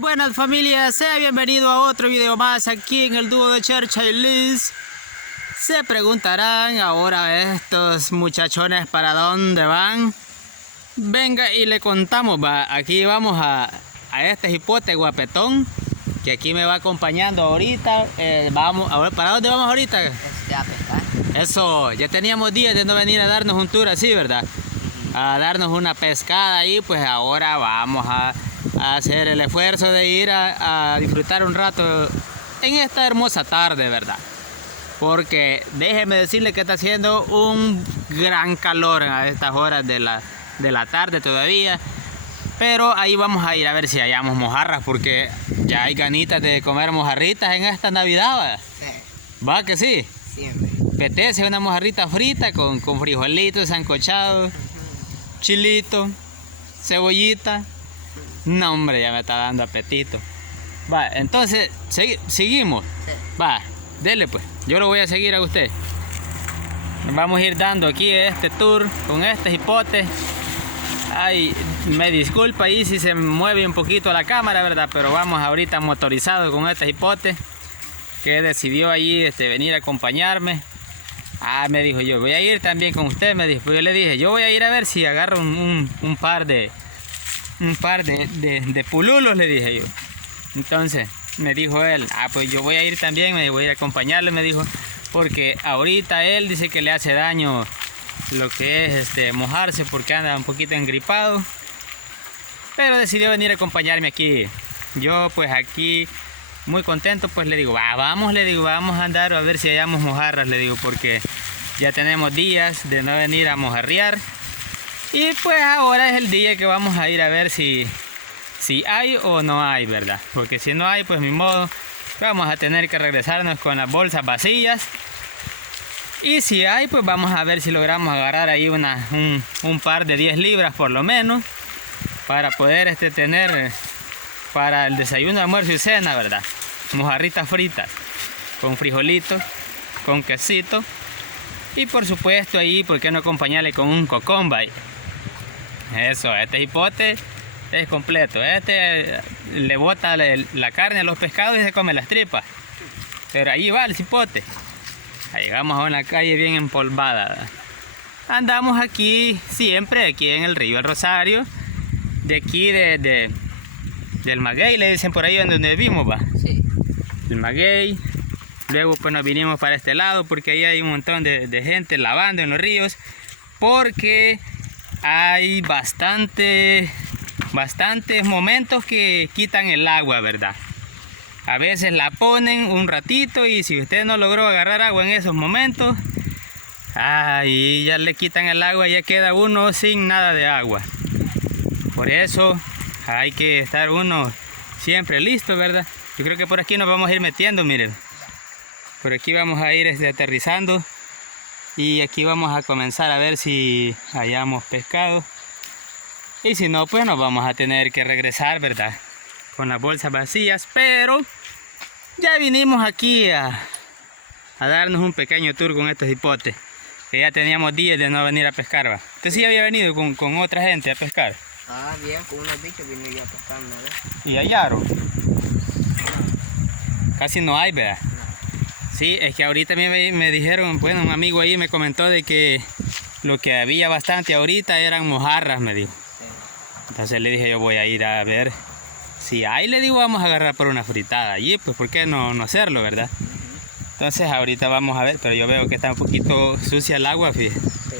Buenas familias, sea bienvenido a otro video más aquí en el dúo de Chercha y Liz. Se preguntarán ahora estos muchachones para dónde van. Venga y le contamos, aquí vamos a este hipote guapetón que aquí me va acompañando ahorita. ¿Para dónde vamos ahorita? A pescar. Eso, ya teníamos días de no venir a darnos un tour así, ¿verdad? A darnos una pescada ahí, pues ahora vamos a hacer el esfuerzo de ir a disfrutar un rato en esta hermosa tarde, ¿verdad? Porque déjeme decirle que está haciendo un gran calor a estas horas de la tarde todavía. Pero ahí vamos a ir a ver si hallamos mojarras, porque ya hay ganitas de comer mojarritas en esta Navidad, ¿va? Sí. ¿Va que sí? Siempre. Apetece una mojarrita frita con frijolitos sancochados, chilito, cebollita. No, hombre, ya me está dando apetito. Va, entonces, seguimos. Sí. Va, dele pues. Yo lo voy a seguir a usted. Nos vamos a ir dando aquí este tour con este hipote. Ay, me disculpa ahí si se mueve un poquito la cámara, ¿verdad? Pero vamos ahorita motorizado con este hipote que decidió allí venir a acompañarme. Me dijo, yo voy a ir también con usted, me dijo. Yo le dije, yo voy a ir a ver si agarro un par de pululos, le dije yo. Entonces me dijo él, pues yo voy a ir también, me voy a ir a acompañarle, me dijo, porque ahorita él dice que le hace daño lo que es mojarse, porque anda un poquito engripado, pero decidió venir a acompañarme aquí. Yo pues aquí muy contento, pues le digo, vamos a andar a ver si hallamos mojarras, le digo, porque ya tenemos días de no venir a mojarrear. Y pues ahora es el día que vamos a ir a ver si hay o no hay, ¿verdad? Porque si no hay, pues ni modo, vamos a tener que regresarnos con las bolsas vacías. Y si hay, pues vamos a ver si logramos agarrar ahí un par de 10 libras por lo menos, para poder tener para el desayuno, almuerzo y cena, ¿verdad? Mojarritas fritas con frijolitos, con quesito. Y por supuesto ahí, ¿por qué no acompañarle con un cocomba? Eso, este hipote es completo. Le bota la carne a los pescados y se come las tripas. Pero ahí va el hipote. Ahí llegamos a una calle bien empolvada, ¿verdad? Andamos aquí siempre, aquí en el río El Rosario. De aquí del Maguey, le dicen por ahí donde vivimos, va. Sí. El Maguey. Luego pues nos vinimos para este lado porque ahí hay un montón de gente lavando en los ríos, porque hay bastantes momentos que quitan el agua, ¿verdad? A veces la ponen un ratito y si usted no logró agarrar agua en esos momentos, y ya le quitan el agua, ya queda uno sin nada de agua. Por eso hay que estar uno siempre listo, ¿verdad? Yo creo que por aquí nos vamos a ir metiendo, miren. Por aquí vamos a ir aterrizando y aquí vamos a comenzar a ver si hallamos pescado. Y si no, pues nos vamos a tener que regresar, ¿verdad? Con las bolsas vacías, pero ya vinimos aquí a darnos un pequeño tour con estos hipotes, que ya teníamos días de no venir a pescar, ¿va? Usted sí había venido con otra gente a pescar. Bien, con unos bichos vine yo a pescar una vez. ¿Y hallaron? Casi no hay, ¿verdad? Sí, es que ahorita me dijeron, bueno, un amigo ahí me comentó de que lo que había bastante ahorita eran mojarras, me dijo. Sí. Entonces le dije, yo voy a ir a ver si hay, le digo, vamos a agarrar por una fritada allí, pues ¿por qué no hacerlo, verdad? Entonces ahorita vamos a ver, pero yo veo que está un poquito sucia el agua, fíjate. Sí.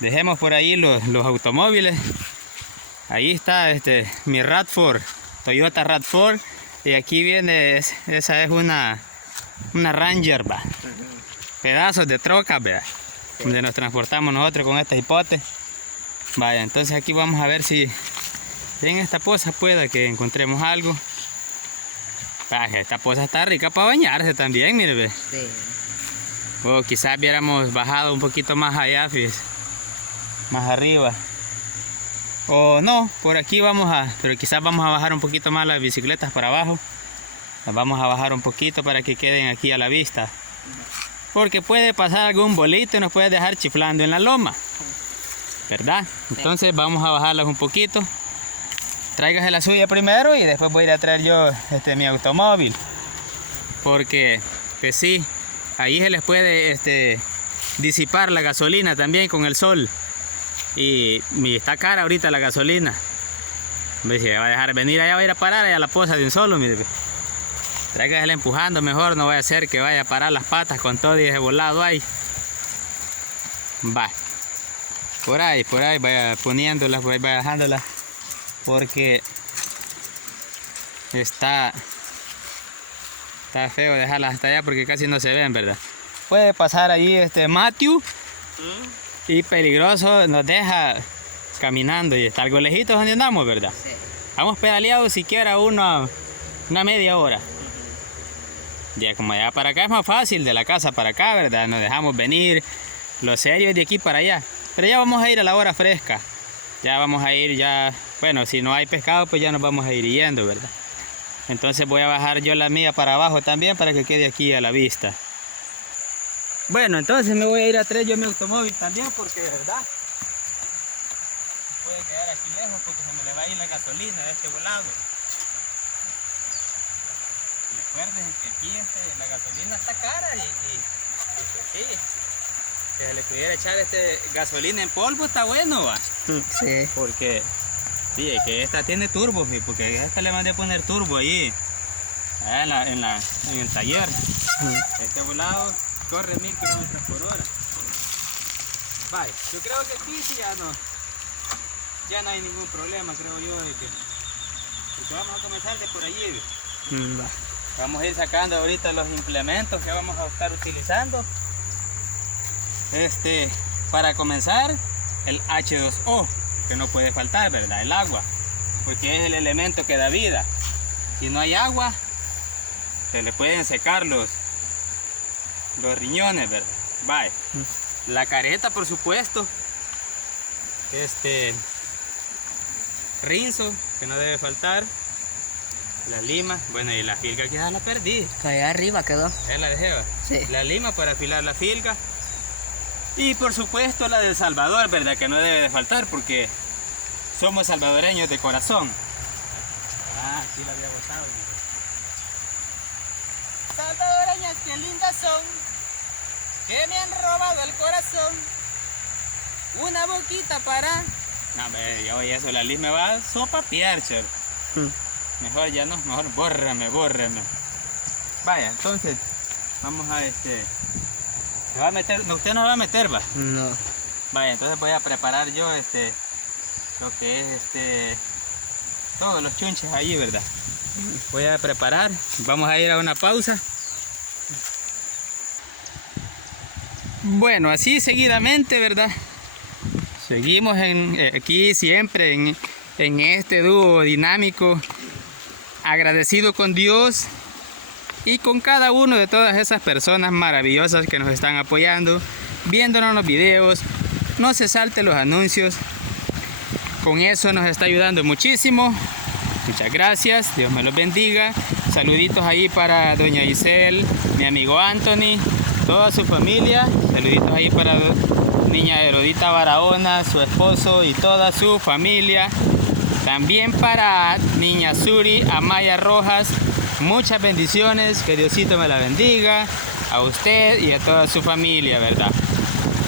Dejemos por ahí los automóviles. Ahí está mi RAV4, Toyota RAV4, y aquí viene, esa es una Ranger, va. Pedazos de troca, ¿verdad? Sí. Donde nos transportamos nosotros con este hipote. Vaya, entonces aquí vamos a ver si en esta poza pueda que encontremos algo. Esta poza está rica para bañarse también, mire, ve. Sí. O quizás hubiéramos bajado un poquito más allá, fíjese, más arriba. O no, por aquí pero quizás vamos a bajar un poquito más las bicicletas para abajo. Las vamos a bajar un poquito para que queden aquí a la vista. Porque puede pasar algún bolito y nos puede dejar chiflando en la loma, ¿verdad? Entonces vamos a bajarlas un poquito tráigase la suya primero y después voy a ir a traer yo mi automóvil. Porque, pues sí, ahí se les puede disipar la gasolina también con el sol. Y está cara ahorita la gasolina. Si me va a dejar venir allá, va a ir a parar allá a la poza de un solo, mire. Tráigasela empujando mejor, no vaya a ser que vaya a parar las patas con todo y ese volado ahí. Va. Por ahí, vaya poniéndolas, por ahí vaya dejándolas. Porque está feo dejarlas hasta allá porque casi no se ven, ¿verdad? Puede pasar ahí Matthew y peligroso, nos deja caminando y está algo lejitos donde andamos, ¿verdad? Sí. Hemos pedaleado siquiera una media hora. Ya como allá para acá es más fácil, de la casa para acá, ¿verdad? Nos dejamos venir, lo serio es de aquí para allá. Pero ya vamos a ir a la hora fresca. Ya vamos a ir bueno, si no hay pescado pues ya nos vamos a ir yendo, ¿verdad? Entonces voy a bajar yo la mía para abajo también para que quede aquí a la vista. Bueno, entonces me voy a ir a traer yo mi automóvil también porque de verdad puede quedar aquí lejos porque se me le va a ir la gasolina de este volado. Recuerden que aquí la gasolina está cara y pues sí, que se le pudiera echar gasolina en polvo está bueno, va. Sí. Porque sí, es que esta tiene turbo, porque a esta le mandé a poner turbo ahí en el taller. Este volado corre 1000 kilómetros por hora. Vale, yo creo que aquí sí ya no hay ningún problema, creo yo, porque vamos a comenzar de por allí. Vamos a ir sacando ahorita los implementos que vamos a estar utilizando. Para comenzar, el H2O, que no puede faltar, ¿verdad? El agua, porque es el elemento que da vida. Si no hay agua, se le pueden secar los riñones, ¿verdad? Vale. La careta, por supuesto. Rinzo, que no debe faltar. La lima, bueno, y la filga que ya la perdí. Allá arriba quedó. La dejé, ¿va? Sí. La lima para afilar la filga. Y por supuesto la del Salvador, ¿verdad? Que no debe de faltar porque somos salvadoreños de corazón. Aquí la había botado. Salvadoreñas, qué lindas son, que me han robado el corazón. Una boquita para... No, ya oye eso, la lima me va a sopapear, chero. Mejor ya no, mejor bórrame. Vaya, entonces, vamos a ¿se va a meter? No, usted no va a meter, va. No. Vaya, entonces voy a preparar yo lo que es todos los chunches ahí, ¿verdad? Voy a preparar, vamos a ir a una pausa. Bueno, así seguidamente, ¿verdad? Seguimos aquí siempre en este dúo dinámico, agradecido con Dios y con cada uno de todas esas personas maravillosas que nos están apoyando, viéndonos los videos. No se salten los anuncios, con eso nos está ayudando muchísimo. Muchas gracias, Dios me los bendiga. Saluditos ahí para doña Giselle, mi amigo Anthony, toda su familia. Saluditos ahí para niña Herodita Barahona, su esposo y toda su familia. También para niña Suri Amaya Rojas, muchas bendiciones, que Diosito me la bendiga, a usted y a toda su familia, ¿verdad?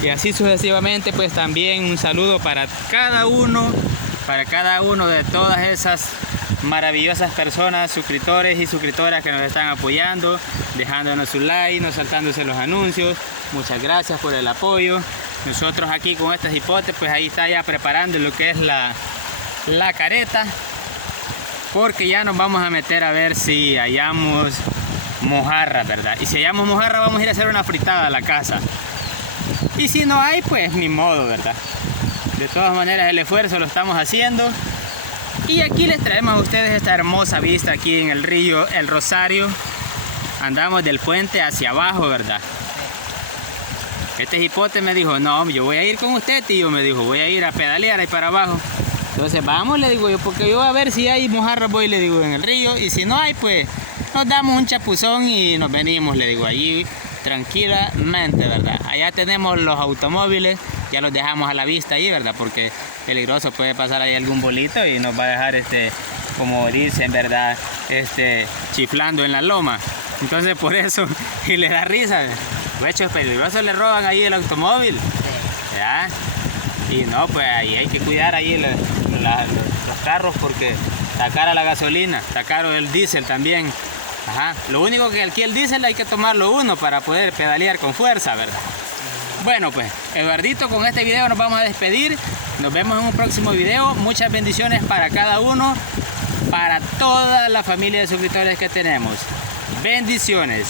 Y así sucesivamente, pues también un saludo para cada uno de todas esas maravillosas personas, suscriptores y suscriptoras que nos están apoyando, dejándonos su like, no saltándose los anuncios. Muchas gracias por el apoyo. Nosotros aquí con estas hipotes, pues ahí está ya preparando lo que es la careta, porque ya nos vamos a meter a ver si hallamos mojarra, ¿verdad? Y si hallamos mojarra vamos a ir a hacer una fritada a la casa. Y si no hay, pues ni modo, ¿verdad? De todas maneras el esfuerzo lo estamos haciendo. Y aquí les traemos a ustedes esta hermosa vista aquí en el río El Rosario. Andamos del puente hacia abajo, ¿verdad? Este hipote me dijo, no, yo voy a ir con usted, tío, me dijo, voy a ir a pedalear ahí para abajo. Entonces vamos, le digo yo, porque yo a ver si hay mojarra, voy, le digo, en el río. Y si no hay, pues nos damos un chapuzón y nos venimos, le digo, allí tranquilamente, ¿verdad? Allá tenemos los automóviles ya los dejamos a la vista ahí, ¿verdad? Porque peligroso, puede pasar ahí algún bolito y nos va a dejar, como dicen, ¿verdad? Chiflando en la loma. Entonces por eso, y le da risa. De hecho es peligroso, le roban ahí el automóvil. Sí. ¿Ya? Y no, pues ahí hay que cuidar ahí los carros porque está cara la gasolina, está caro el diésel también. Ajá. Lo único que aquí el diésel hay que tomarlo uno para poder pedalear con fuerza, ¿verdad? Bueno, pues, Eduardito, con este video nos vamos a despedir. Nos vemos en un próximo video. Muchas bendiciones para cada uno, para toda la familia de suscriptores que tenemos. Bendiciones.